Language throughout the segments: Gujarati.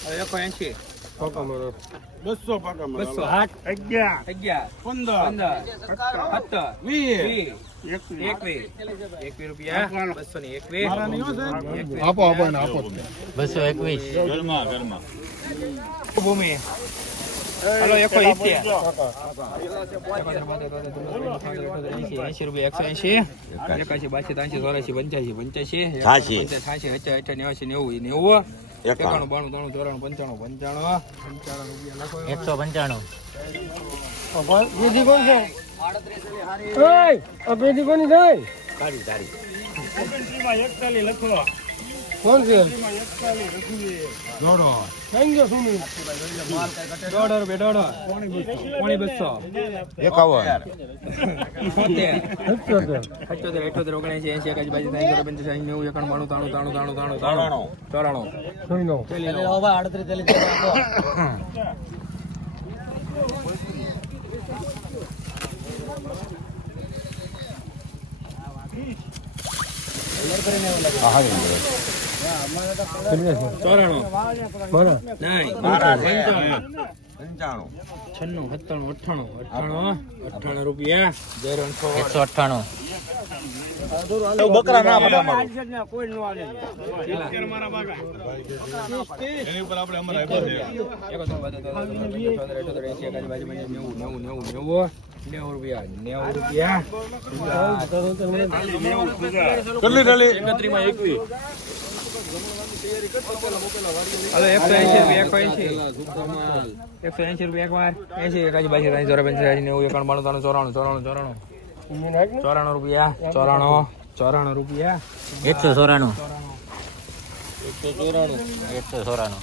એકસો બસો પાકા બસો. આઠ અગિયાર. અગિયાર. પંદર. પંદર. સત્તર. વીસ. વીસ. એકવીસ. એકવીસ રૂપિયા. બસો ને એકવીસ. મારા નહીં હો સાહેબ. એકવીસ. આપો આપો એને આપો. બસો એકવીસ. ભૂમિ. હલો એકસો એસી રૂપિયા એકસો એસી એકાશી બાસી ત્રાસી ચોરાશી પંચ્યાસી પંચ્યાસી. છ્યાસી. છ્યાસી અઠ્યા નેવાસી નેવું નેવું. એકાણું. બાણું ત્રાણું ચોરાણું પંચાણું પંચાણું પંચાણું રૂપિયા લખો એકસો પંચાણું. બીજી કોણ છે? ઓય આ બીજી કોની થાય? તારી તારી. એકતાલીસ લખો. કોણ છે? દોડો. થેન્ક યુ સુમી દોઢ રૂપિયા દોઢ પોણી બસો. એકાવન. બોતેર અઠ્યોતેર અઠ્યોતેર ઓગણએંસી એંસી એકાસી બાસી ત્રાસી પંચાસી નેવું એકાણું બાણું ત્રાણું ત્રાણું ત્રાણું ત્રાણું ત્રાણું. ચોરાણું. સુઈ નો ચોરાણું મારા છન્નું સત્તાણું અઠ્ઠાણું અઠ્ઠાણું અઠ્ઠાણું રૂપિયા એકસો અઠ્ઠાણું બકરા ના પડે એની એંસી, એકાસી, બાસી, પંચાસી, નેવું, રૂપિયા નેવું રૂપિયા કેટલી ડલી એકવીસ એકસો એંશી રૂપિયા એકસો એકસો એક વાર. એંશી એકાસી બાસી ત્રણ ચોરા પંચાસી નેવું એકાણું બાણું ત્રાણું ચોરાણું ચોરાણું ચોરાણું. ચોરાણું રૂપિયા ચોરાણું ચોરાણું રૂપિયા. એકસો ચોરાણું. ચોરાણું એકસો ચોરાણું.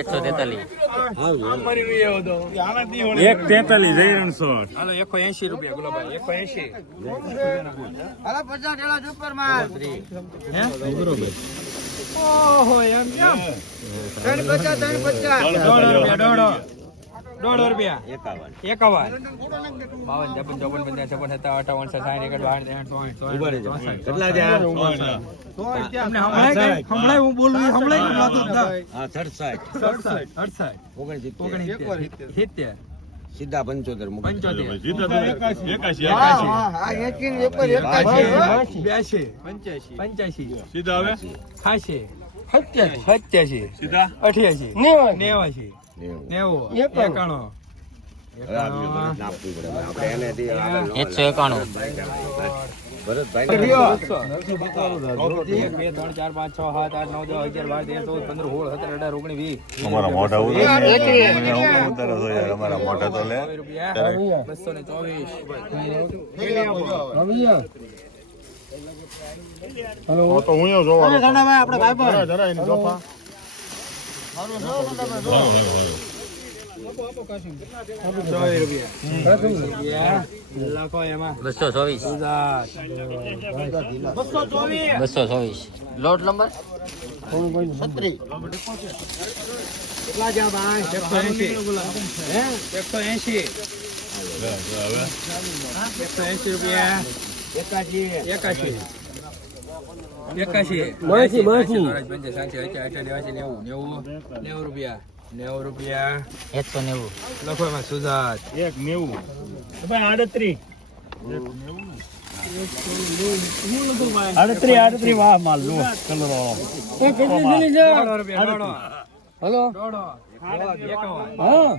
એકસો તેતાલીસ. એક તેતાલીસ જય હાલો એકસો રૂપિયા ગુલાબભાઈ એકસો એંશી. અલા પચાસ ટેલા સુપર માર ઓહો એમ કેમ? ત્રણ પચાસ ત્રણ પચાસ. દોઢ રૂપિયા. એકાવન. એકાવન. બાવન છપ્પન ચોપન પંચાવન છપ્પન સત્તાવન અઠાવન સાઠ એકડ. કેટલા હું બોલું? હા સડસાઠ. સડસઠ, અડસઠ, ઓગણસિત્તેર. સિત્તેર, સીધા પંચોતેર પંચ્યાસી, અઠ્યાસી, નેવાસી, નેવું. એકાણું. આપણે એકસો એકાણું. અમારા મોઢા અમારા મોઢા તો લે. બસો ને ચોવીસ. તો હું જોવા ચોવીસ રૂપિયા. રૂપિયા. લખો એમાં. બસો ચોવીસ. બસો ચોવીસ. Lot number? એકસો. હે? એકસો એંશી રૂપિયા. એકાશી. એકાશી. માસી, માસી. નેવું નેવું નેવું રૂપિયા નેવું રૂપિયા. એકસો નેવું. લખો એમાં સુધાત એક નેવું. આડત્રી. આડત્રી આડત્રી વાહ માલ લો કલર. વાળો એ કેટલી દિલી છે દોઢો રૂપિયા દોઢો. હલો? હા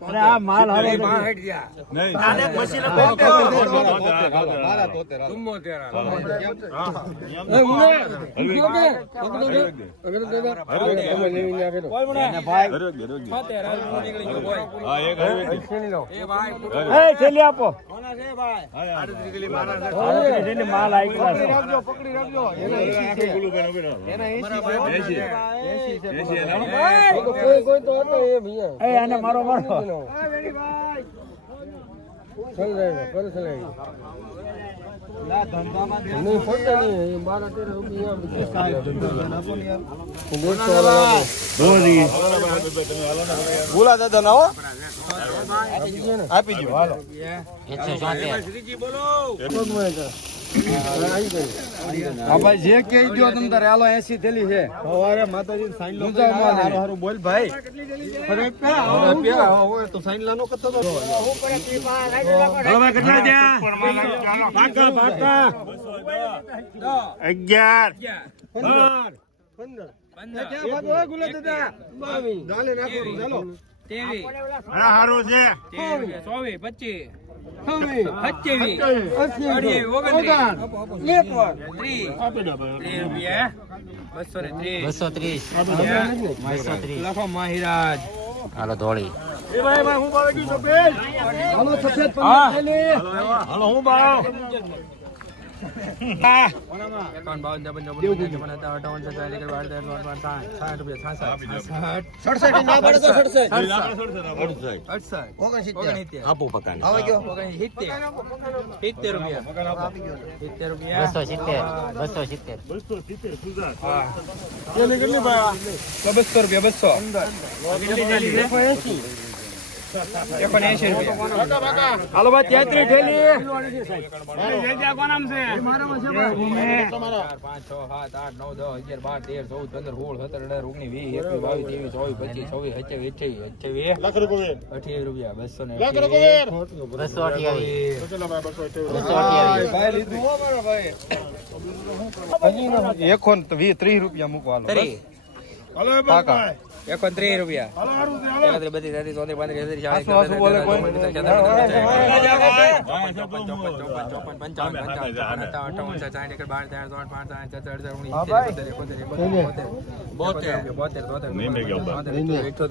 ભાઈ. આ માલ દે. દે. તમે લેવી ને આપે તો હા એક હવે એ થેલી આપો. માલ આઈ ક્લાસ પકડી રાખજો પકડી રાખજો. એના એસી છે. પેલું બેન ઊભી રહો. એના એસી છે. એસી. એસી છે. એસી કોઈ કોઈ તો હતો એ ભૈયા એ આને મારો મારો. ના નહીં ફોટો નહીં રૂપિયા સાહેબ, ધ્યાન આપો ને યાર. ભૂલા દાદા. ના? આપી દો હાલો. ભાઈ જે કહી દો તમ તારે હાલો 80 થેલી છે. સવારે માતાજી સાઈન લો હારું હારું બોલ ભાઈ. અરે પેલા પે હોય તો સાઈન લાનો કરતો તો. કરે હે ચાલે નાખો ચાલો તેવી અરે હારું છે હવે અઢી, ઓગણત્રીસ. એક વાર ત્રીસ ત્રીસ રૂપિયા બસો ને ત્રીસ બસો ત્રીસ. બસો ત્રીસ. લખો માહિરાજ. હાલો ધોળી. હાલો સફેદ હાલો હું બાવ એકાવન બાવન ત્રેપન છપ્પન સત્તાવન અઠાવન સત્તાવન એકર બાર તેર ચોપન પાંચ સાઠ સાઠ રૂપિયા. છાસઠ છાસઠ સડસઠ ના પડે તો સડસઠ અડસઠ ઓગણસિત્તેર ઓગણસિત્તેર આપો પકાને હવે ગયો ઓગણસિત્તેર સિત્તેર રૂપિયા સિત્તેર રૂપિયા બસો ને બસો સિત્તેર હા તો બસો રૂપિયા એકોણ એસી રૂપિયા. હાલો ભાઈ તેત્રીસ ઠેલી ચાર, પાંચ છ. સાત આઠ નવ દસ અગિયાર બાર તેર ચૌદ પંદર એકસો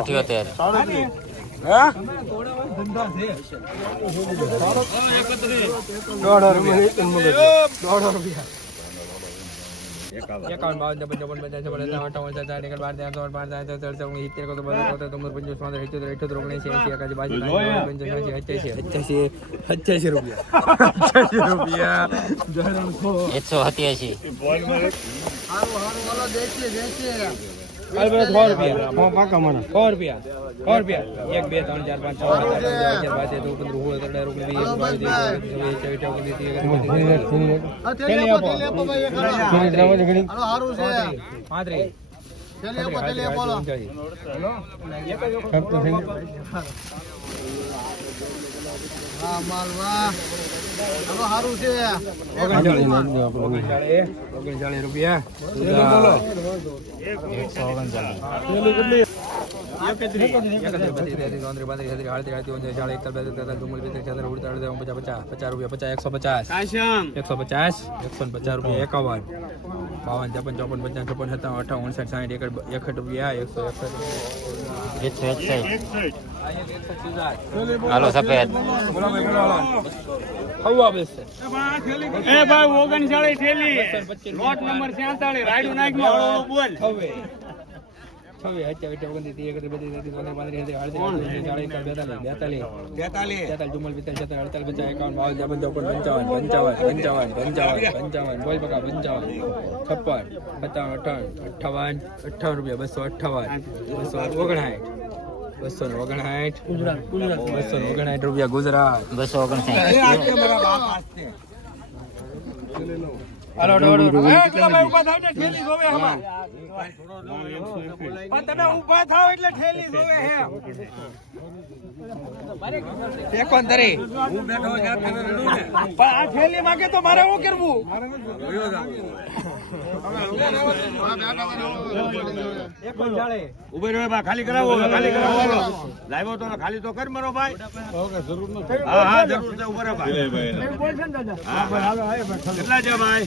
સત્તર અઢાર ઓગણીસ વીસ એકવીસ પચાસ ત્રેવીસ ચોવીસ પચીસ છવ્વીસ બાર અઠ્યાવીસ અઠ્યાવીસ અઠ્યાવીસ રૂપિયા. બસો ને બસો અઠ્યાવીસ બસો એકત્રીસ બત્રીસ તેત્રીસ ચોત્રીસ પાંત્રીસ છત્રીસ ચાલીસ આસુ આસુ બોલે કોઈ? ચોપન પંચાવન સો રૂપિયા પાંચ પાંચ સો પાકા મને સો રૂપિયા સો રૂપિયા એક બે ત્રણ ચાર પાંચ છ સાત આઠ નવ દસ અગિયાર બાર તેર ચૌદ પંદર સોળ સત્તર અઢાર ઓગણીસ વીસ એકવીસ બાવીસ ત્રેવીસ ચોવીસ પચીસ છવ્વીસ સત્યાવીસ અઠ્યાવીસ ઓગણીસ એંસી એકાસી હારું છે પાંત્રીસ થેલી આપો થેલી આપો હાલો. હા માલ વાહ હાલો હારું છે ઓગણચાળીસ ઓગણચાળીસ રૂપિયા એકસો ઓગણચાલીસ એકત્રીસ, બત્રીસ, તેત્રીસ, ચોત્રીસ, પાંત્રીસ, છત્રીસ, આડત્રીસ, આડત્રીસ, ઓગણચાળીસ, ચાળીસ, એકતાલીસ, બેતાલીસ, તેતાલીસ, ચુમ્માલીસ, પિસ્તાલીસ, ઉડતાલીસ, અડતાલીસ, ઓગણપચાસ, પચાસ, પચાસ રૂપિયા, પચાસ, એકસો પચાસ. એકસો પચાસ, એકસો પચાસ રૂપિયા, એકાવન, બાવન, ત્રેપન, ચોપન, પચાસ છપ્પન, સત્તાવન, અઠાવન, ઉનસઠ, સાઠ, એકડ, એકસઠ રૂપિયા, એકસો એકસઠ એકસો એકસઠ હાલો સફેદ બોલો ભાઈ, બોલો. હવા બેસશે. એ ભાઈ ઓગણચાળીસ થેલી લોટ નંબર 46 રાયડું નાખ્યું બોલ છવ્વીસ. છવ્વીસ, અઠ્યાવીસ, ઓગણત્રીસ, ત્રીસ, એકત્રીસ, બત્રીસ, તેત્રીસ, ચોત્રીસ, પાંત્રીસ, છત્રીસ, આડત્રીસ, આડત્રીસ, ચાળીસ, બેતાલીસ, બેતાલીસ, ચુમ્માલીસ, પિસ્તાલીસ, છત્રીસ, અડતાલીસ, પચાસ, એકાવન, બાવન, ત્રેપન, ચોપન, પંચાવન, પંચાવન, પંચાવન, પંચાવન, પંચાવન, બોલ પંચાવન, છપ્પન, સત્તાવન, અઠાવન, અઠ્ઠાવન, અઠાવન રૂપિયા, બસો અઠ્ઠાવન, બસો ઓગણસાઠ, બસો ને ઓગણસાઠ, બસો ને ઓગણસાઠ રૂપિયા ગુજરાત. બસો ઓગણસાઠ. પેલા ભાઈ ઊભા થાવ ને ઠેલી જોવે હમણાં. પણ તમે ઊભા થાવ એટલે ઠેલી જોવે હે. એકોતેરી પણ આ ઠેલી માંગે તો મારે શું કરવું? એકોચાળીસ રહ્યો બા ખાલી કરાવો ખાલી કરાવો. લાવ્યો તો ખાલી તો કર મારો ભાઈ. હા હા જરૂર છે ઊભો રહો ભાઈ. હા, હા. કેટલા છે ભાઈ?